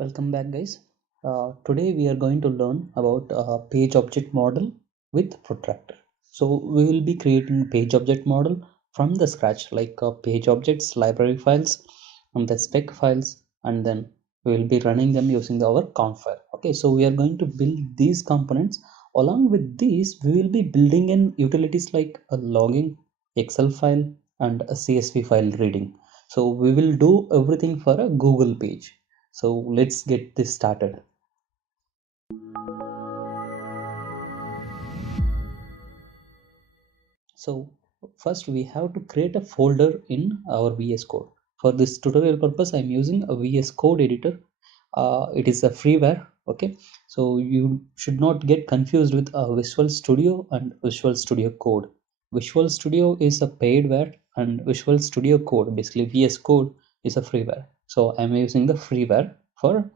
Welcome back, guys. Today we are going to learn about page object model with Protractor. So we will be creating page object model from the scratch, like page objects, library files, and the spec files, and then we will be running them using our conf file. Okay, so we are going to build these components. Along with these, we will be building in utilities like a logging, Excel file, and a CSV file reading. So we will do everything for a Google page. So let's get this started. So first we have to create a folder in our VS Code. For this tutorial purpose, I'm using a VS Code editor. It is a freeware. Okay, so you should not get confused with Visual Studio and Visual Studio Code. Visual Studio is a paidware and Visual Studio Code, basically VS Code, is a freeware. So I'm using the freeware for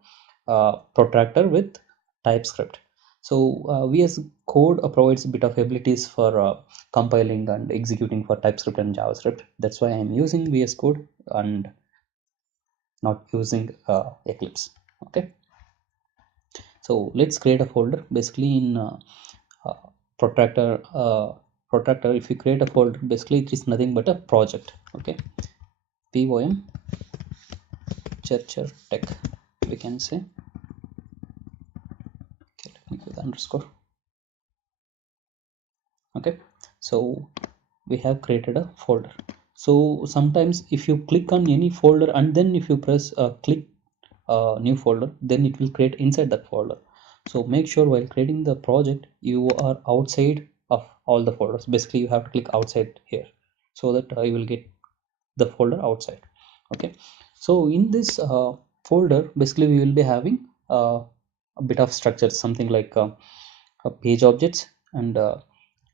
Protractor with Typescript. So VS Code provides a bit of abilities for compiling and executing for TypeScript and JavaScript. That's why I'm using VS Code and not using Eclipse. Okay, so let's create a folder. Basically in uh, Protractor, if you create a folder, basically it is nothing but a project. Okay, POM Cher Cher tech, we can say. Okay, let me give the underscore. Okay, so we have created a folder. So sometimes if you click on any folder and then if you press click new folder, then it will create inside that folder. So make sure while creating the project you are outside of all the folders. Basically you have to click outside here so that you will get the folder outside. Okay, so in this folder basically we will be having a bit of structure, something like a page objects and a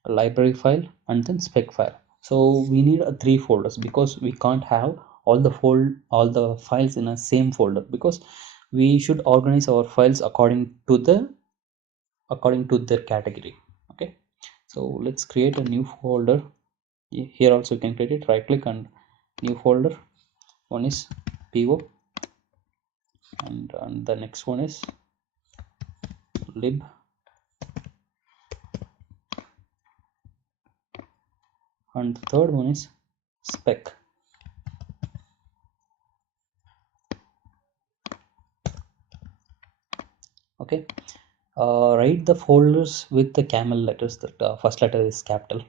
library file and then spec file. So we need three folders because we can't have all the files in a same folder, because we should organize our files according to their category. Okay, so let's create a new folder. Here also you can create it, right click and new folder. One is PO and the next one is lib, and the third one is spec. Okay, write the folders with the camel letters. That first letter is capital.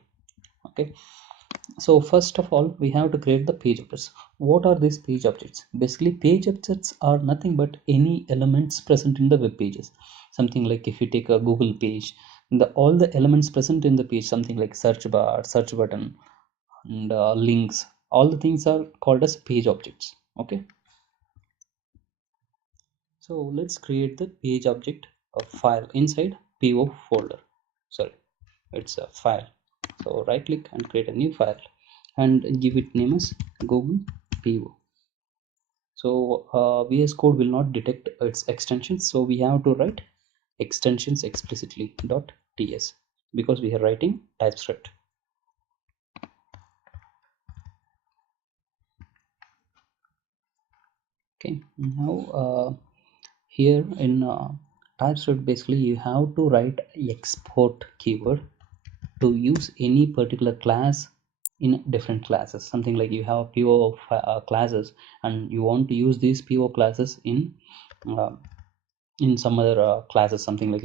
Okay, so first of all we have to create the page objects. What are these page objects? Basically page objects are nothing but any elements present in the web pages. Something like if you take a Google page, all the elements present in the page, something like search bar, search button, and links, all the things are called as page objects. Okay, so let's create the page object of file inside PO folder. Sorry, it's a file. So right click and create a new file and give it name as Google PO. So VS Code will not detect its extensions, so we have to write extensions explicitly .ts because we are writing TypeScript. Okay, now here in TypeScript basically you have to write export keyword to use any particular class in different classes. Something like you have PO classes and you want to use these PO classes uh, in some other classes, something like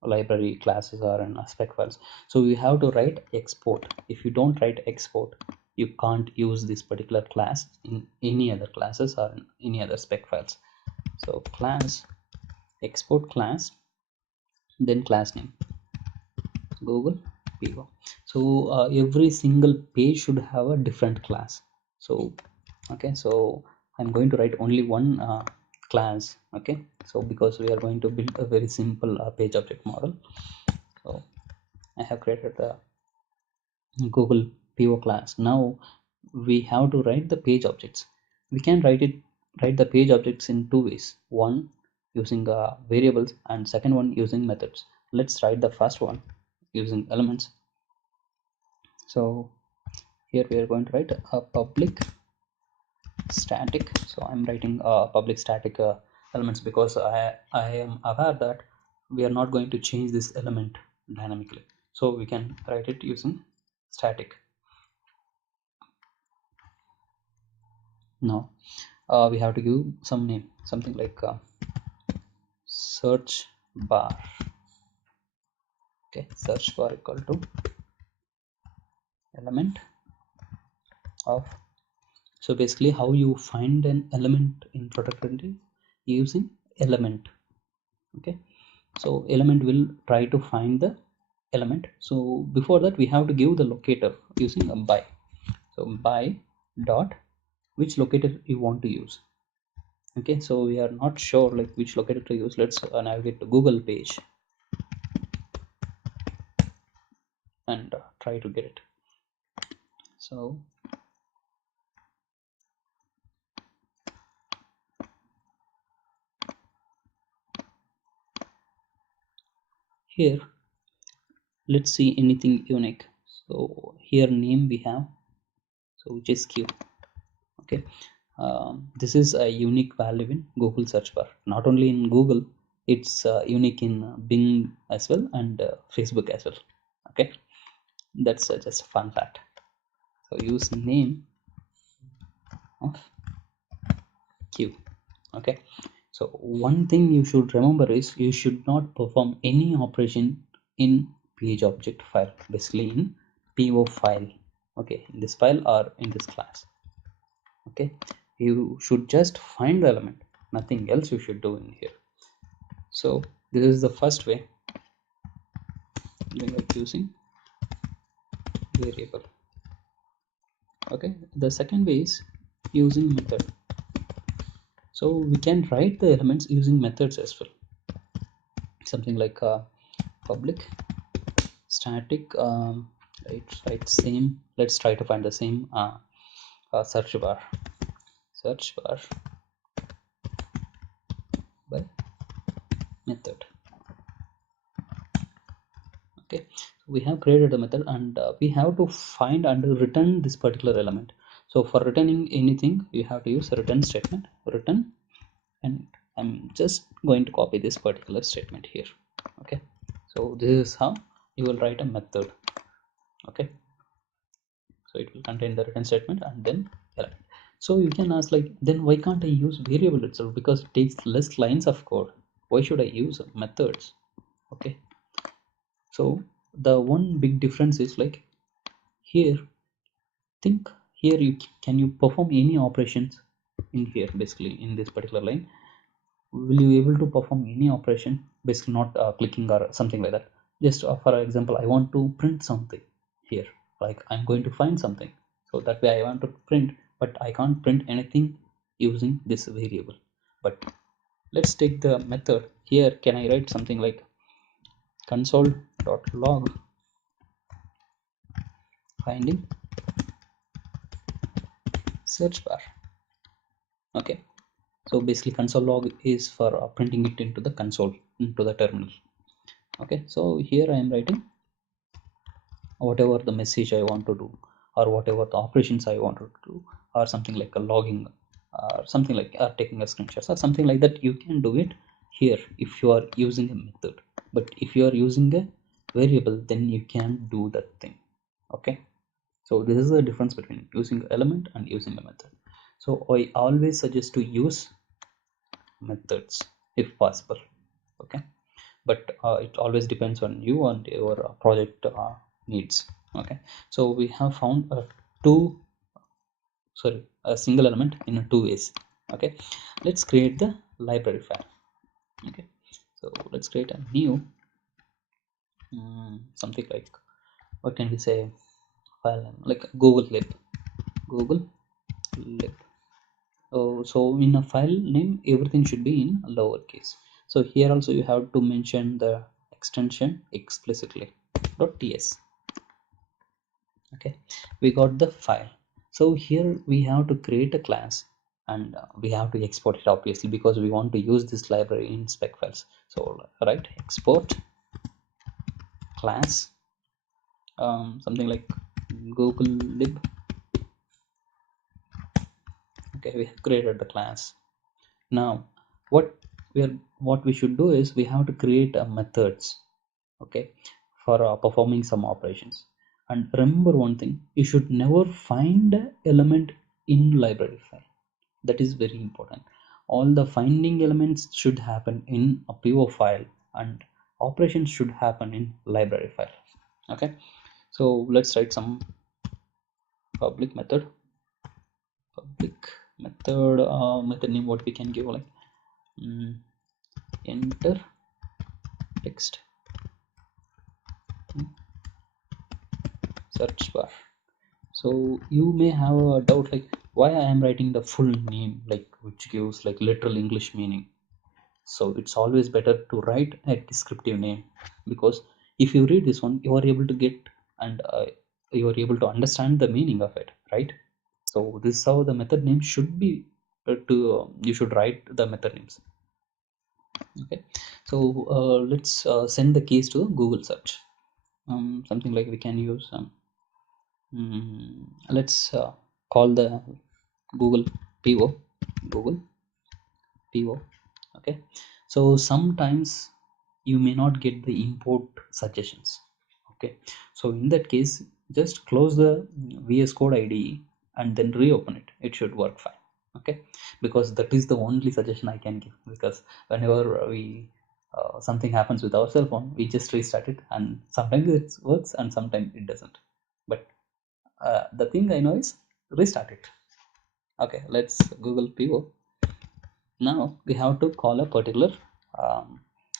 library classes or in spec files. So you have to write export. If you don't write export, you can't use this particular class in any other classes or in any other spec files. So class, export class, then class name Google PO. So every single page should have a different class. So okay, so I'm going to write only one class. Okay, so because we are going to build a very simple page object model, so I have created the Google PO class. Now we have to write the page objects. We can write the page objects in two ways. One using variables and second one using methods. Let's write the first one using elements. So here we are going to write a public static. So I'm writing a public static elements, because I am aware that we are not going to change this element dynamically, so we can write it using static. Now we have to give some name, something like search bar. Okay, search bar equal to element of. So basically how you find an element in Protractor using element. Okay, so element will try to find the element. So before that we have to give the locator using a by. So by dot which locator you want to use. Okay, so we are not sure like which locator to use. Let's navigate to Google page and try to get it. So here let's see anything unique. So here name we have, so which is q. Okay, this is a unique value in Google search bar. Not only in Google, it's unique in Bing as well, and Facebook as well. Okay, that's just a fun fact. So use name of q. Okay, so one thing you should remember is you should not perform any operation in page object file, basically in PO file. Okay, in this file or in this class. Okay, you should just find the element, nothing else you should do in here. So this is the first way, like using variable. Okay, the second way is using method. So we can write the elements using methods as well, something like public static right same. Let's try to find the same search bar by method. Okay, so we have created a method, and we have to find and return this particular element. So for returning anything you have to use a return statement, return, and I'm just going to copy this particular statement here. Okay, so this is how you will write a method. Okay, so it will contain the return statement and then element. So you can ask like, then why can't I use variable itself, because it takes less lines of code? Why should I use methods? Okay, so the one big difference is like here, think here can you perform any operations in here. Basically in this particular line, will you able to perform any operation, basically not clicking or something like that. Just for example, I want to print something here, like I'm going to find something, so that way I want to print, but I can't print anything using this variable. But let's take the method here. Can I write something like console.log finding search bar? Okay, so basically console log is for printing it into the console, into the terminal. Okay, so here I am writing whatever the message I want to do, or whatever the operations I want to do, or something like a logging, or something like taking a screenshot or something like that. You can do it here if you are using a method, but if you are using a variable, then you can do that thing. Okay, so this is the difference between using element and using a method. So I always suggest to use methods if possible. Okay, but it always depends on you and your project needs. Okay, so we have found a single element in two ways. Okay, let's create the library file. Okay, so let's create a new something like, what can we say, file name like google lib. Oh, so in a file name everything should be in lowercase. So here also you have to mention the extension explicitly .ts. Okay, we got the file. So here we have to create a class, and we have to export it obviously, because we want to use this library in spec files. So right, export class something like google lib. Okay, we have created the class. Now what what we should do is we have to create methods, okay, for performing some operations. And remember one thing, you should never find a element in library file. That is very important. All the finding elements should happen in a PO file, and operations should happen in library file. Okay, so let's write some public method. Public method, method name, what we can give, like enter text in search bar. So you may have a doubt, like why I am writing the full name, like which gives like literal English meaning. So it's always better to write a descriptive name, because if you read this one, you are able to get, and you are able to understand the meaning of it, right? So this is how the method name should be. You should write the method names. Okay, so let's send the keys to Google search. Something like we can use let's call the Google PO, Google PO. Okay, so sometimes you may not get the import suggestions. Okay, so in that case, just close the VS Code IDE and then reopen it. It should work fine. Okay, because that is the only suggestion I can give, because whenever we something happens with our cell phone, we just restart it, and sometimes it works and sometimes it doesn't. But the thing I know is restart it. Okay, let's Google PO. Now we have to call a particular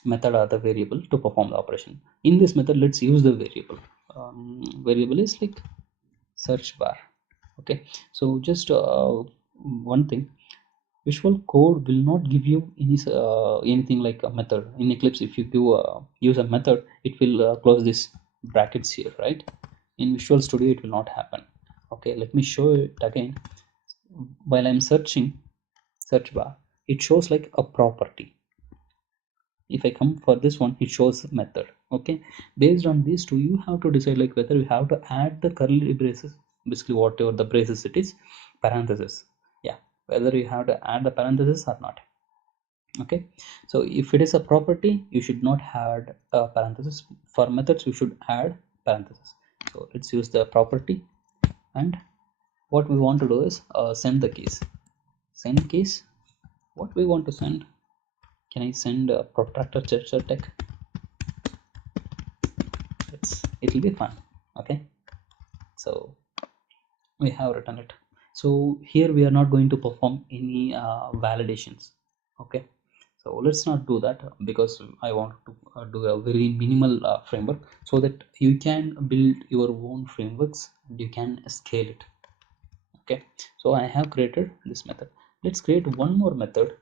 method or the variable to perform the operation. In this method, let's use the variable. Variable is like search bar. Okay, so just one thing, Visual Code will not give you anything like a method in Eclipse. If you give use a method, it will close this brackets here, right? In Visual Studio, it will not happen. Okay, let me show it again. While I'm searching search bar, it shows like a property. If I come for this one, it shows a method. Okay, based on these two, you have to decide like whether you have to add the curly braces, basically whatever the braces it is, parenthesis. Yeah, whether you have to add the parenthesis or not. Okay, so if it is a property, you should not add a parenthesis. For methods, you should add parenthesis. So let's use the property, and what we want to do is send the keys. Send keys. What we want to send? Can I send a Protractor Cher Cher tech? It will be fun. Okay, so we have written it. So here we are not going to perform any validations. Okay, so let's not do that, because I want to do a very minimal framework, so that you can build your own frameworks and you can scale it. Okay, so I have created this method. Let's create one more method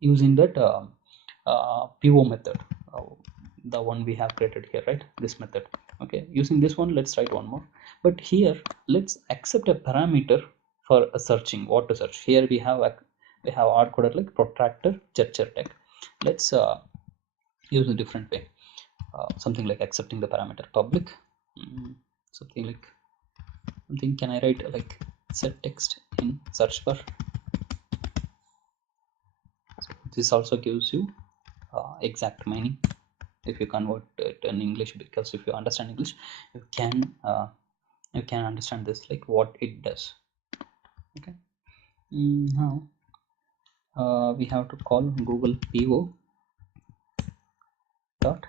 using that PO method, uh, the one we have created here, right? This method. Okay, using this one, let's write one more. But here, let's accept a parameter for searching what to search. Here we have hard coded like Protractor Cher Cher tech. Let's use a different way. Something like accepting the parameter public. Something like something. Can I write like set text in search bar? So this also gives you exact meaning if you convert it in English, because if you understand English, you can understand this, like what it does. Okay, now we have to call Google PO dot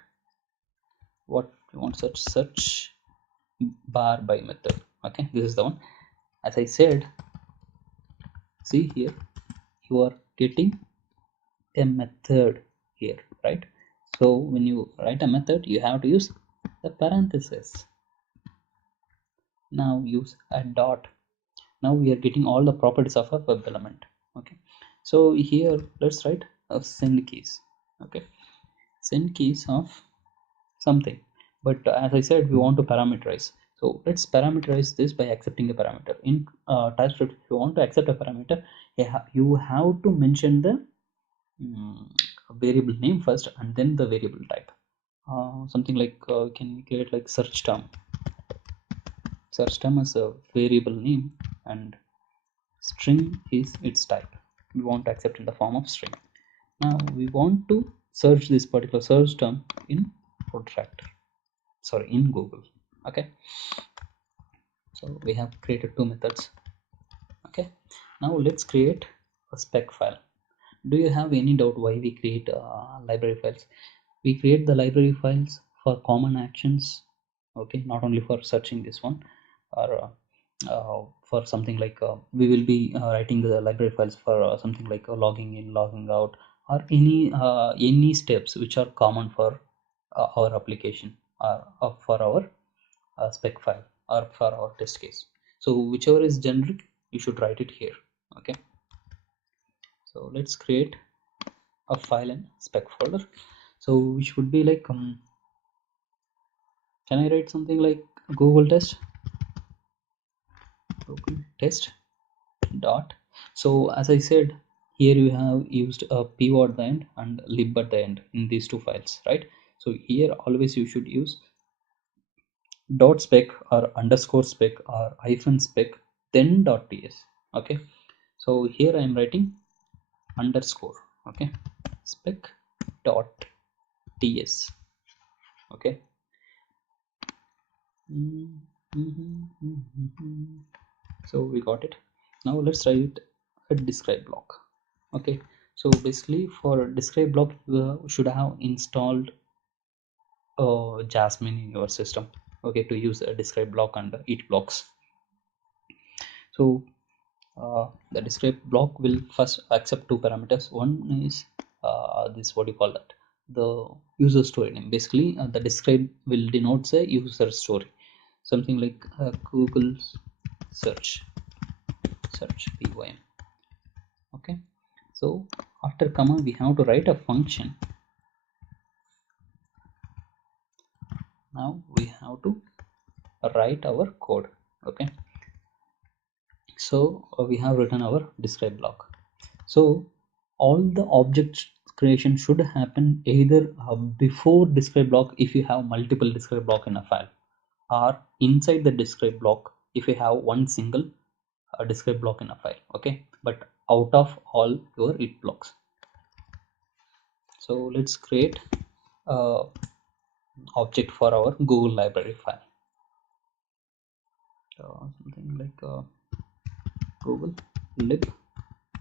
what we want, search bar by method. Okay, this is the one. As I said, see here, you are getting a method here, right? So when you write a method, you have to use the parenthesis. Now use a dot. Now we are getting all the properties of a web element. Okay, so here let's write a send keys. Okay, send keys of something, but as I said, we want to parameterize. So let's parameterize this by accepting a parameter in Typescript. If you want to accept a parameter, you have to mention the variable name first and then the variable type. Something like can we create like search term. Search term is a variable name, and string is its type. We want to accept in the form of string. Now we want to search this particular search term in Protractor, sorry, in Google. Okay, so we have created two methods. Okay, now let's create a spec file. Do you have any doubt why we create library files? We create the library files for common actions. Okay, not only for searching this one, or for something like we will be writing the library files for something like logging in, logging out, or any steps which are common for our application, or for our spec file, or for our test case. So whichever is generic, you should write it here. Okay, so let's create a file in spec folder, so which would be like can I write something like google test dot. So as I said, here you have used a po at the end and lib at the end in these two files, right? So here always you should use dot spec or underscore spec or hyphen spec then dot ts. Okay, so here I am writing underscore. Okay, spec dot ts. Okay. So we got it. Now let's write a describe block. Okay, so basically for describe block you should have installed jasmine in your system, okay, to use a describe block and it blocks. So the describe block will first accept two parameters. One is this, what do you call that, the user story name. Basically the describe will denote a user story, something like google search POM. Okay, so after comma we have to write a function. Now we have to write our code. Okay, so we have written our describe block. So all the object creation should happen either before describe block if you have multiple describe block in a file, or inside the describe block if you have one single describe block in a file. Okay, but out of all your it blocks. So let's create a object for our google library file, something like google lib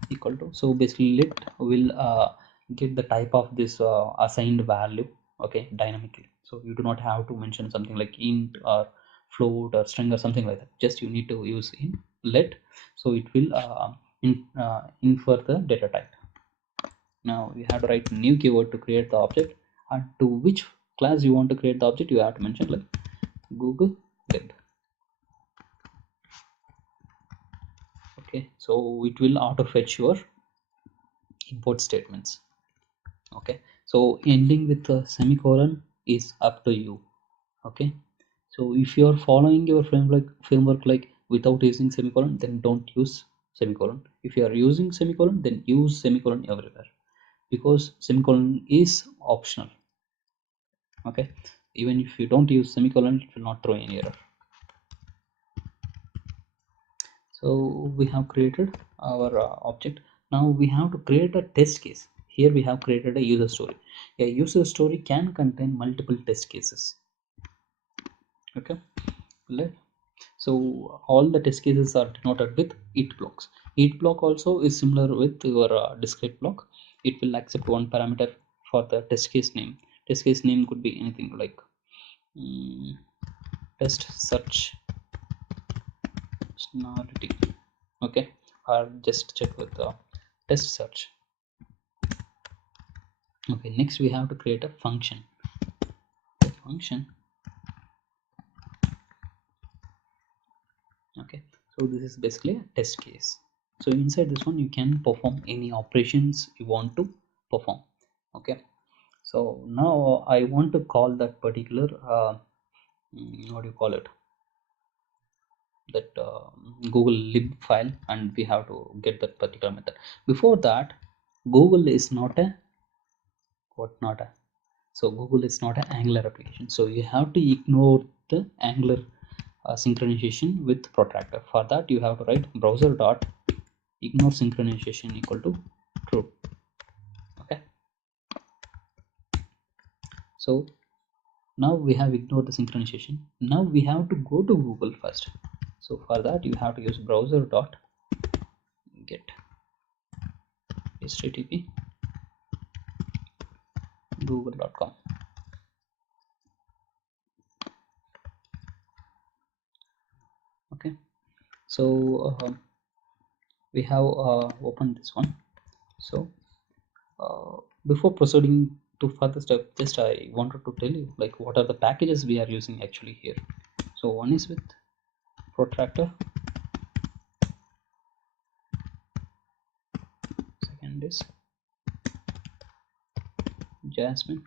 equal to. So basically lib will get the type of this assigned value, okay, dynamically. So you do not have to mention something like int or float or string or something like that. Just you need to use in let, so it will infer the data type. Now you have to write new keyword to create the object, and to which class you want to create the object you have to mention like google lib. Okay, so it will auto fetch your import statements. Okay, so ending with a semicolon is up to you. Okay, so if you are following your framework like without using semicolon, then don't use semicolon. If you are using semicolon, then use semicolon everywhere, because semicolon is optional. Okay, even if you don't use semicolon, it will not throw any error. So we have created our object. Now we have to create a test case. Here we have created a user story. A user story can contain multiple test cases. Okay, so all the test cases are denoted with it blocks. It block also is similar with your discrete block. It will accept one parameter for the test case name. Test case name could be anything like test search functionality. Okay, or just check with the test search. Okay, next we have to create a function. A function. Okay, so this is basically a test case. So inside this one you can perform any operations you want to perform. Okay, so now I want to call that particular what do you call it, that google lib file, and we have to get that particular method. Before that, google is not a not a, so google is not an angular application, so you have to ignore the angular synchronization with protractor. For that you have to write browser dot ignore synchronization equal to true. Okay, So now we have ignored the synchronization. Now we have to go to Google first. So for that you have to use browser dot get http google.com. Okay, so we have opened this one. So before proceeding to further step, just I wanted to tell you like what are the packages we are using actually here. So one is with Protractor, second is Jasmine.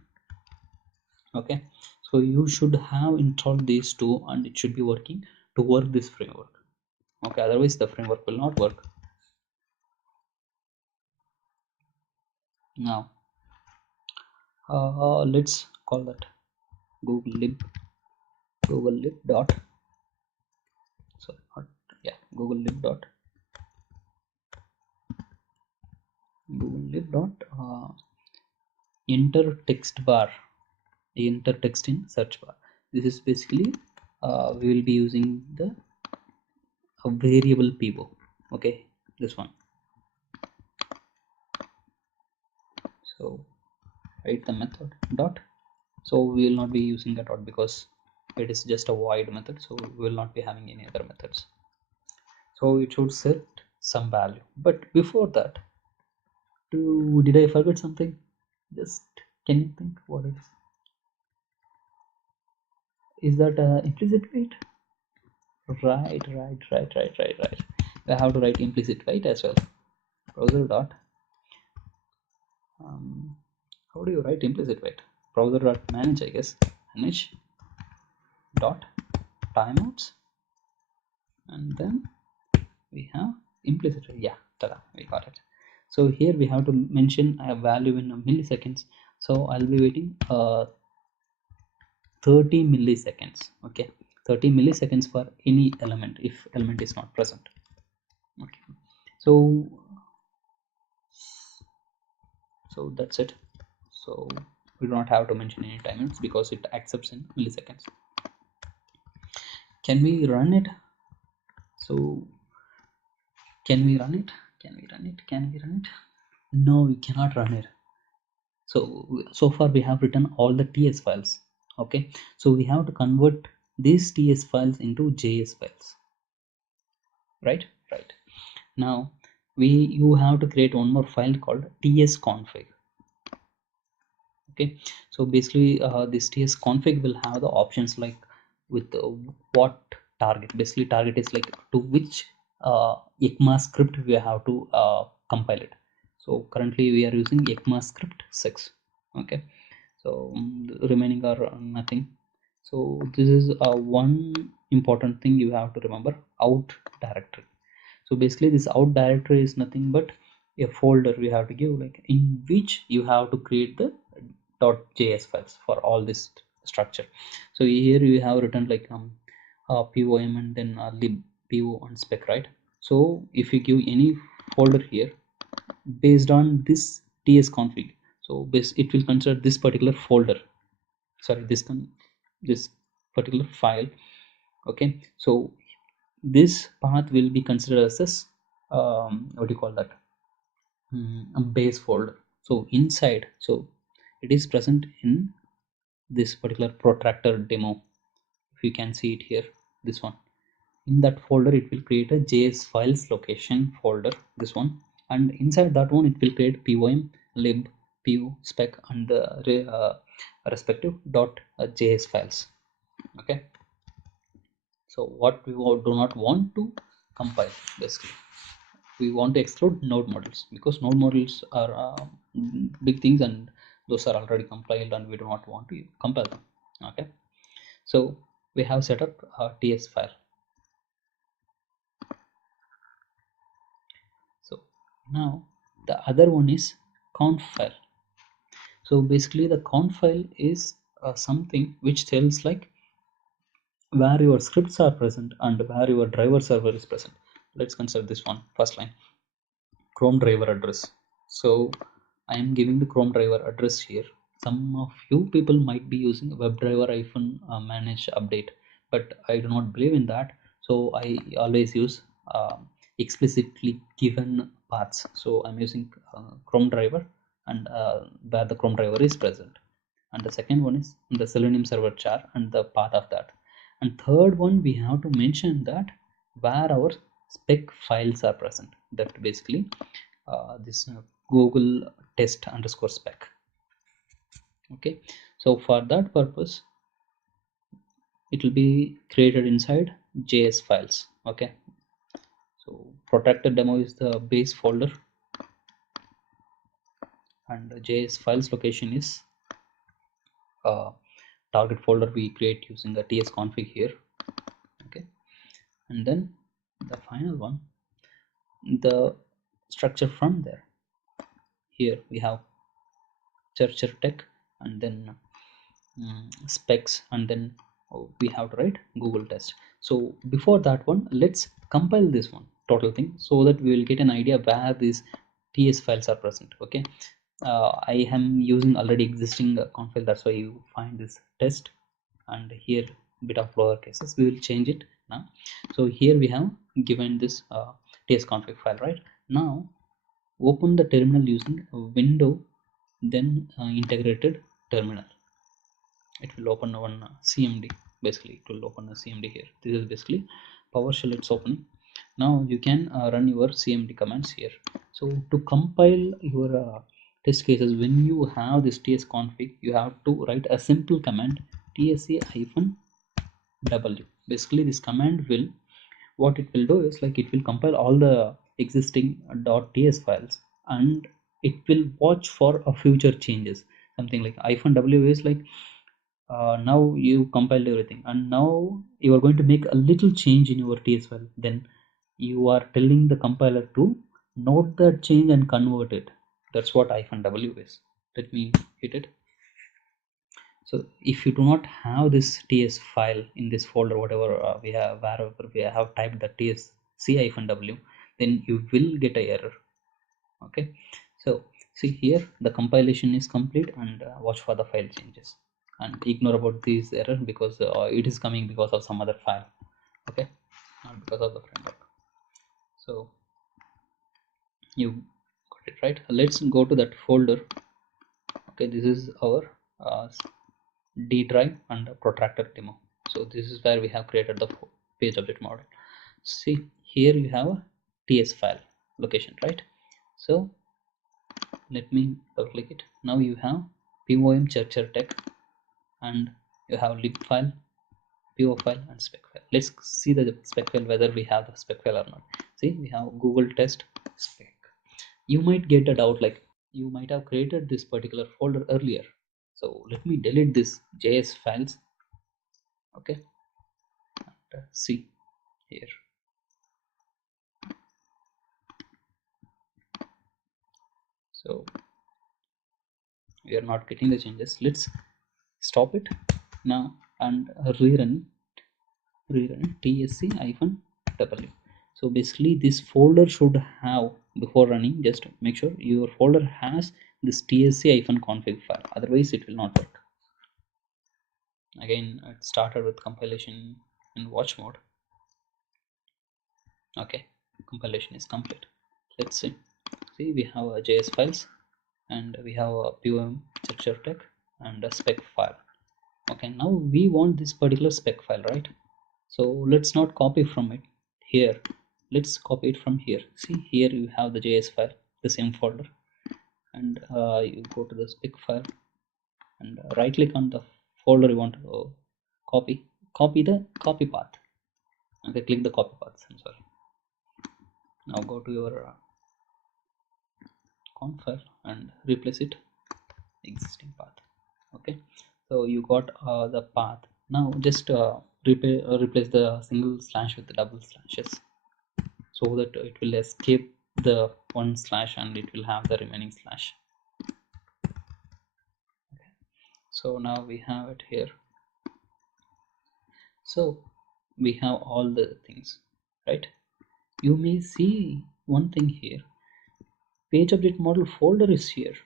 Okay, so you should have installed these two and it should be working to work this framework. Okay, otherwise the framework will not work. Now let's call that google lib dot sorry not, yeah google lib dot enter text bar, enter text in search bar. This is basically we will be using the variable PO. Okay, this one. So write the method dot. So we will not be using the dot because it is just a void method, so we will not be having any other methods. So it should set some value, but before that, did I forget something? Just can you think what it is? Is that implicit wait? Right. I have to write implicit wait as well. Browser dot how do you write implicit wait? Browser dot manage, I guess. Manage dot timeouts, and then we have implicit wait. Yeah, tada, we got it. So here we have to mention a value in milliseconds. So I'll be waiting 30 milliseconds. Okay, 30 milliseconds for any element if element is not present. Okay, so that's it. So we do not have to mention any timings because it accepts in milliseconds. Can we run it? So can we run it? No, we cannot run it. So far we have written all the TS files. Okay, so we have to convert these TS files into JS files. Right. Now you have to create one more file called tsconfig. Okay, so basically this tsconfig will have the options like with what target. Basically target is like to which ECMA script we have to compile it. So currently we are using ECMA script 6. Okay, so the remaining are nothing. So this is one important thing you have to remember: out directory. So basically this out directory is nothing but a folder we have to give, like in which you have to create the .js files for all this structure. So here you have written like POM and then lib PO and spec, right? So if you give any folder here based on this ts config, so it will consider this particular folder, sorry this particular file. Okay, so this path will be considered as this what do you call that, a base folder. So inside, so it is present in this particular protractor demo. If you can see it here, this one, in that folder it will create a js files location folder, this one, and inside that one it will create pom lib po spec and the respective .js files. Okay, so what we do not want to compile, basically we want to exclude node models because node models are big things and those are already compiled and we do not want to compile them. Okay, so we have set up a ts file. So now the other one is conf file. So basically the conf file is something which tells like where your scripts are present and where your driver server is present. Let's consider this one, first line, Chrome driver address. So I am giving the Chrome driver address here. Some of you people might be using WebDriver manage update, but I do not believe in that. So I always use explicitly given paths. So I'm using Chrome driver, and where the Chrome driver is present, and the second one is the Selenium server char and the path of that, and third one we have to mention that where our spec files are present, that basically this Google test underscore spec. Okay, so for that purpose it will be created inside JS files. Okay, so Protractor demo is the base folder, and the JS files location is target folder we create using the tsconfig here. Okay, and then the final one, the structure from there. Here we have Cher Cher tech, and then specs, and then we have to write Google test. So before that one, let's compile this one total thing so that we will get an idea where these TS files are present. Okay, I am using already existing conf file, that's why you find this test, and here bit of lower cases, we will change it now. So here we have given this TS config file. Right now open the terminal using a window, then integrated terminal. It will open one CMD. Basically it will open a CMD here. This is basically PowerShell, it's opening. Now you can run your CMD commands here. So to compile your test cases, when you have this TS config, you have to write a simple command tsa-w. Basically this command will, what it will do is like it will compile all the existing .ts files, and it will watch for a future changes. Something like -w is like now you compiled everything, and now you are going to make a little change in your ts file, then you are telling the compiler to note that change and convert it. That's what -w is. Let me hit it. So if you do not have this ts file in this folder, whatever we have, wherever we have typed the ts c-w, then you will get a error. Okay, so see here the compilation is complete, and watch for the file changes, and ignore about this error because it is coming because of some other file. Okay, not because of the framework. So you got it right. Let's go to that folder. Okay, this is our D drive and Protractor demo. So this is where we have created the page object model. See here you have a TS file location, right? So let me double click it. Now you have POM Cher Cher tech, and you have lib file, PO file, and spec file. Let's see the spec file, whether we have the spec file or not. See, we have Google test spec. You might get a doubt like you might have created this particular folder earlier. So let me delete this JS files. Okay, and see here. So we are not getting the changes. Let's stop it now and rerun tsc-w. So basically this folder should have, before running, just make sure your folder has this tsc-config file, otherwise it will not work. Again, it started with compilation in watch mode. Okay, compilation is complete. Let's see we have a JS files, and we have a POM Cher tech and a spec file. Okay, now we want this particular spec file, right? So let's not copy from it here, let's copy it from here. See here you have the JS file, the same folder, and you go to the spec file and right click on the folder you want to copy the copy path. Okay, click the copy path. I'm sorry. Now go to your conf file and replace it existing path. Okay, so you got the path. Now just replace the single slash with the double slashes, so that it will escape the one slash and it will have the remaining slash. Okay. So now we have it here. So we have all the things, right? You may see one thing here, page object model folder is here,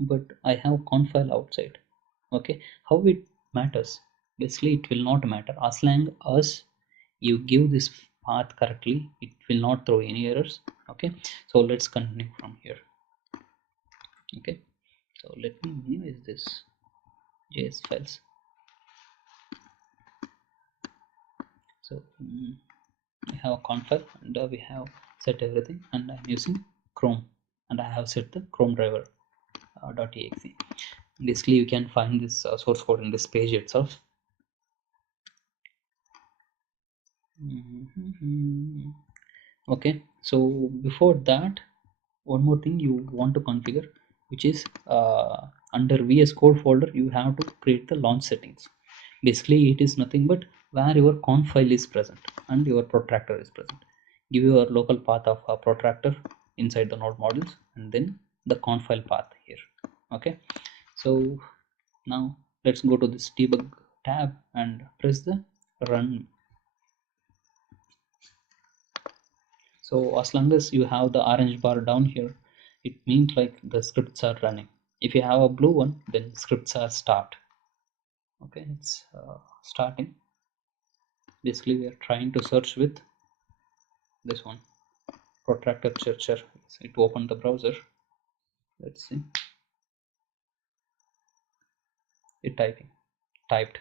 but I have conf file outside. Okay, how it matters? Basically, it will not matter as long as you give this path correctly. It will not throw any errors. Okay, so let's continue from here. Okay, so let me minimize this JS files. So we have conf file and we have set everything, and I'm using Chrome, and I have set the Chrome driver .exe. Basically, you can find this source code in this page itself. Okay, so before that, one more thing you want to configure, which is under VS Code folder, you have to create the launch settings. Basically, it is nothing but where your conf file is present and your protractor is present. Give your local path of a protractor inside the node modules, and then the conf file path here. Okay, so now let's go to this debug tab and press the run. So as long as you have the orange bar down here, it means like the scripts are running. If you have a blue one, then scripts are start. Okay, it's starting. Basically, we are trying to search with this one, Protractor Cher Cher. It opened the browser. Let's see. It typed.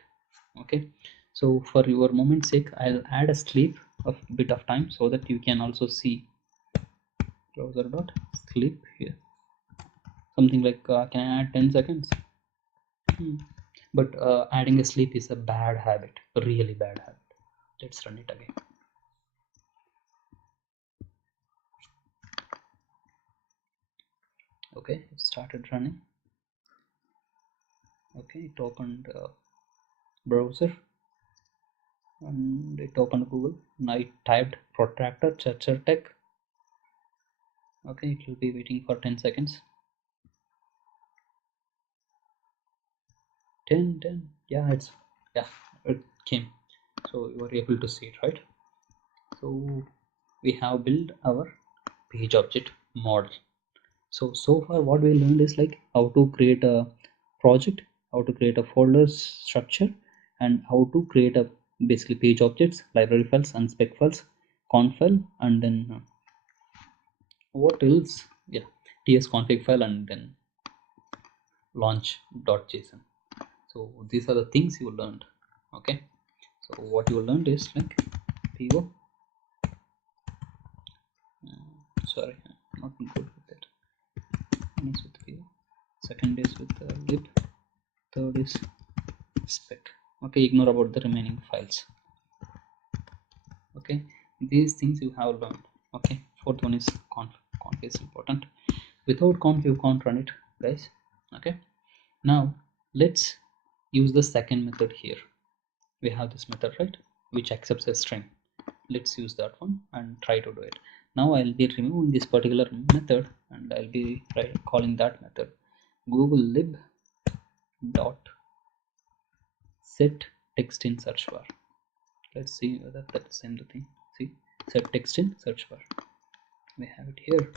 Okay. So for your moment's sake, I'll add a sleep of bit of time so that you can also see browser.sleep here. Something like can I add 10 seconds? But adding a sleep is a bad habit, a really bad habit. Let's run it again. Okay, it started running. Okay, it opened browser and it opened Google. Now I typed Protractor Cher Cher Tech. Okay, it will be waiting for 10 seconds. 10. Yeah, it came. So you are able to see it, right? So we have built our page object model. So far what we learned is like how to create a project, how to create a folder structure, and how to create a basically page objects, library files, and spec files, conf file, and then what else? Yeah, ts config file, and then launch.json. So these are the things you learned. Okay, so what you learned is like PO. Sorry, I'm not good with that. One is with PO, second is with lib, third is spec. Okay, ignore about the remaining files. Okay, these things you have learned. Okay, fourth one is conf is important. Without conf you can't run it, guys. Okay, now let's use the second method here. We have this method, right, which accepts a string. Let's use that one and try to do it. Now I'll be removing this particular method and I'll be calling that method google lib dot set text in search bar. Let's see whether that's the same thing. See, set text in search bar. We have it here.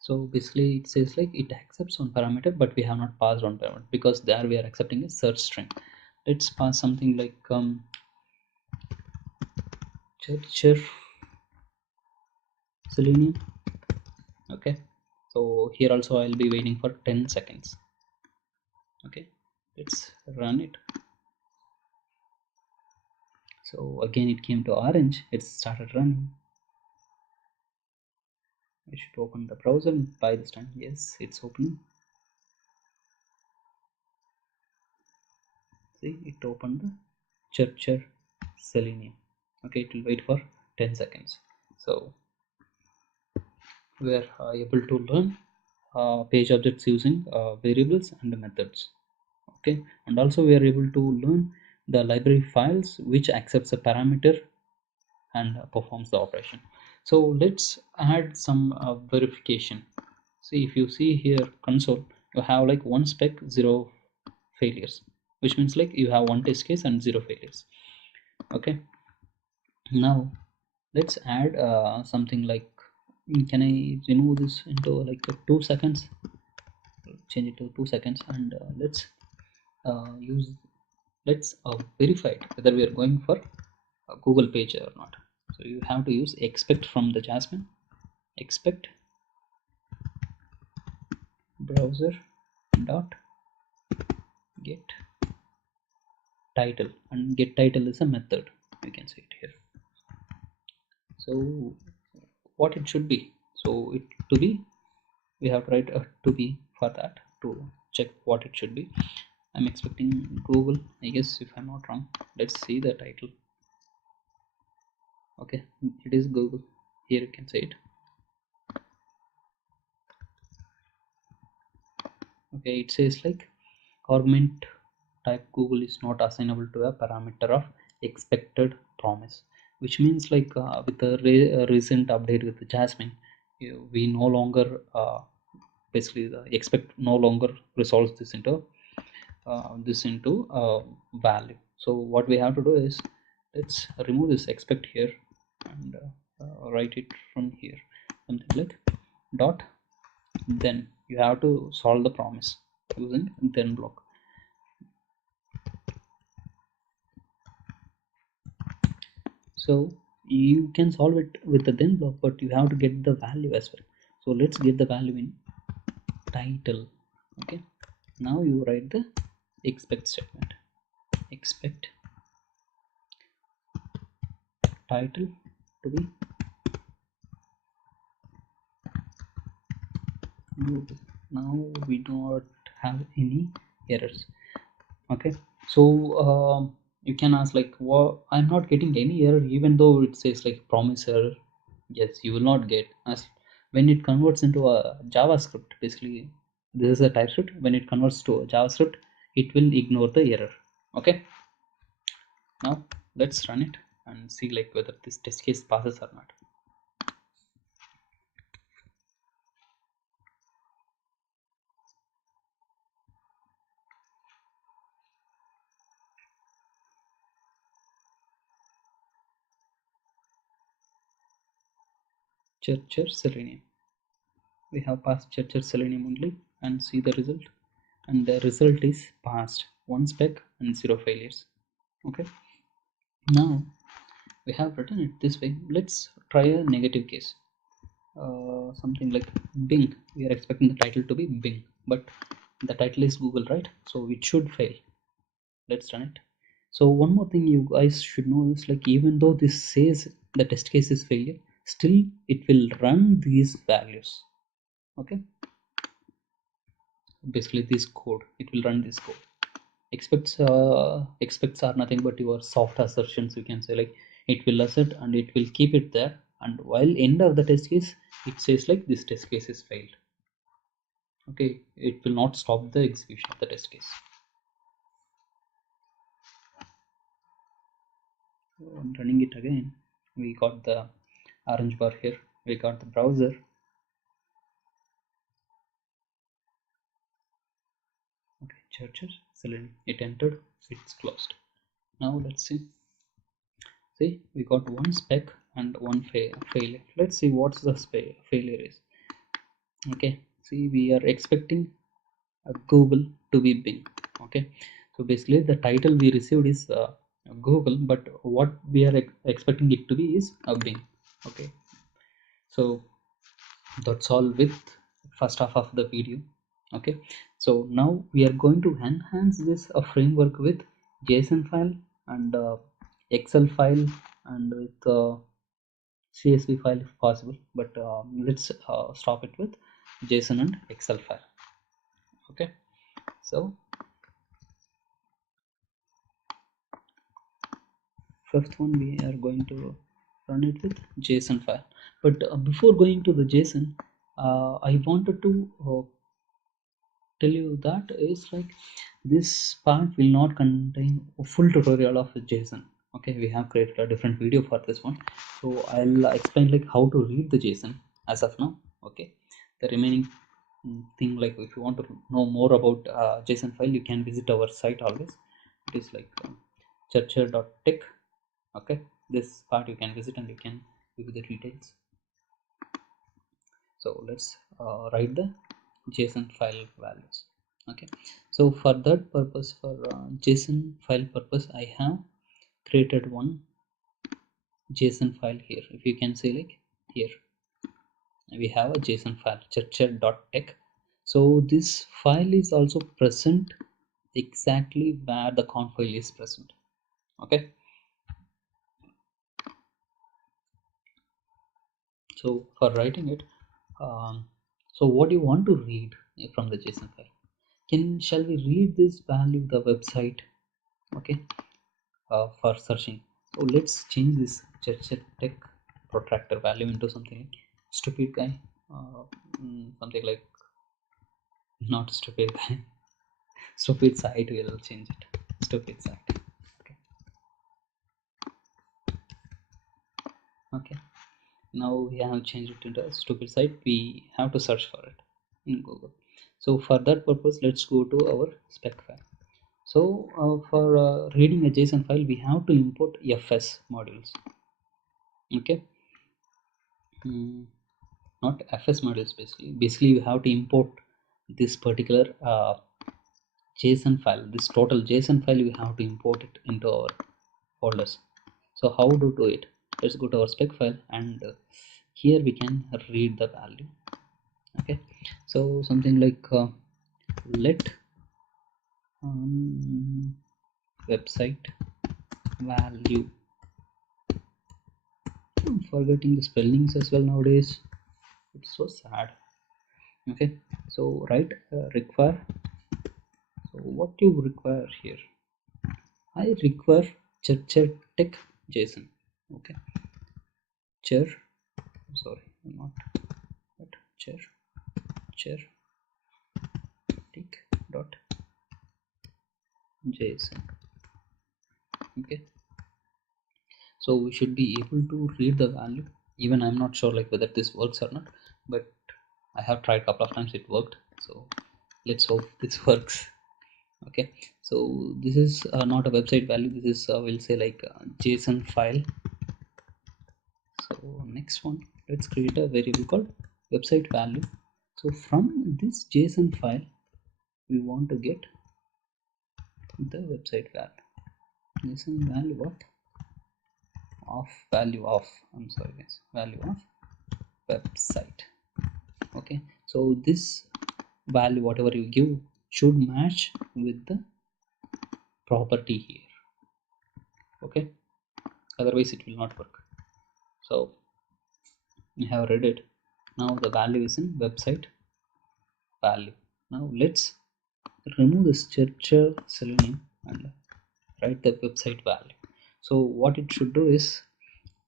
So basically it says like it accepts one parameter, but we have not passed one parameter because there we are accepting a search string. Let's pass something like Cher Selenium. Okay, so here also I'll be waiting for 10 seconds. Okay, let's run it. So again it came to orange, it started running. I should open the browser by this time. Yes, it's opening. See, it opened the Cher Cher Selenium. Okay, it will wait for 10 seconds. So we are able to learn page objects using variables and methods. Okay, and also we are able to learn the library files which accepts a parameter and performs the operation. So let's add some verification. See, if you see here console, you have like one spec, zero failures, which means like you have one test case and zero failures. Okay, now let's add something like, can I remove this into like 2 seconds, change it to 2 seconds, and use let's verify it whether we are going for a Google page or not. So you have to use expect from the Jasmine, expect browser dot get title, and get title is a method, you can see it here. So what it should be, so it to be, we have to write a to be for that to check what it should be. I'm expecting Google, I guess, if I'm not wrong. Let's see the title. Okay, it is Google. Here you can see it. Okay, it says like argument type Google is not assignable to a parameter of expected promise, which means like with the recent update with the Jasmine, we no longer basically the expect no longer resolves this into value. So what we have to do is, let's remove this expect here and write it from here, something like dot, then you have to solve the promise using then block. So you can solve it with the then block, but you have to get the value as well. So let's get the value in title. Okay, now you write the expect statement, expect title to be Google. Now we do not have any errors. Okay, so you can ask like, well, I'm not getting any error even though it says like promise error. Yes, you will not get, as when it converts into a JavaScript, basically this is a TypeScript. When it converts to a JavaScript, it will ignore the error. Okay, now let's run it and see like whether this test case passes or not. Cher Cher Selenium, we have passed Cher Cher Selenium only, and see the result, and the result is passed, 1 spec and 0 failures. Okay, now we have written it this way. Let's try a negative case, something like Bing. We are expecting the title to be Bing, but the title is Google, right? So it should fail. Let's run it. So one more thing you guys should know is like, even though this says the test case is failure, still it will run these values. Okay, basically this code, it will run this code. Expects are nothing but your soft assertions, you can say. Like, it will assert and it will keep it there, and while end of the test case it says like this test case is failed. Okay, it will not stop the execution of the test case. So I'm running it again. We got the orange bar here, we got the browser. Okay, churches Selenium, it entered, it's closed. Now let's see, we got one spec and one failure. Let's see what's the failure is. Okay, see, we are expecting a Google to be Bing. Okay, so basically the title we received is Google, but what we are expecting it to be is a Bing. Okay, so that's all with first half of the video. Okay, so now we are going to enhance this framework with JSON file and Excel file, and with CSV file if possible, but let's stop it with JSON and Excel file. Okay, so first one we are going to run it with JSON file, but before going to the JSON, I wanted to tell you that is like, this part will not contain a full tutorial of JSON. Okay, we have created a different video for this one, so I'll explain like how to read the JSON as of now. Okay, the remaining thing, like if you want to know more about JSON file, you can visit our site always. It is like chercher.tech. Okay, this part you can visit and you can give you the details. So let's write the JSON file values. Okay, so for that purpose, for JSON file purpose, I have created one JSON file here. If you can see, like here we have a JSON file, chercher.tech. so this file is also present exactly where the conf file is present. Okay, so for writing it, so what you want to read from the JSON file, shall we read this value the website? Okay, for searching. So let's change this Cher Tech protractor value into something like stupid guy, something like not stupid guy, stupid site. We'll change it, stupid site. Okay, okay. Now we have changed it into a stupid site. We have to search for it in Google. So for that purpose, let's go to our spec file. So for reading a JSON file, we have to import FS modules. Okay. Not FS modules, basically you have to import this particular JSON file, this total JSON file. You have to import it into our folders. So how to do it? Let's go to our spec file, and here we can read the value. Okay, so something like let website value. I'm forgetting the spellings as well nowadays, it's so sad. Okay, so write require. So what you require here, I require Cher Tech JSON. Okay, Cher, sorry, not that Cher Tech dot JSON. Okay, so we should be able to read the value. Even I'm not sure like whether this works or not, but I have tried a couple of times, it worked. So let's hope this works. Okay, so this is not a website value, this is we'll say like a JSON file. So next one, let's create a variable called website value. So from this JSON file, we want to get the website value. JSON value of value of, I'm sorry guys, value of website. Okay, so this value whatever you give should match with the property here. Okay, otherwise it will not work. So we have read it. Now the value is in website value. Now let's remove the structure selenium and write the website value. So what it should do is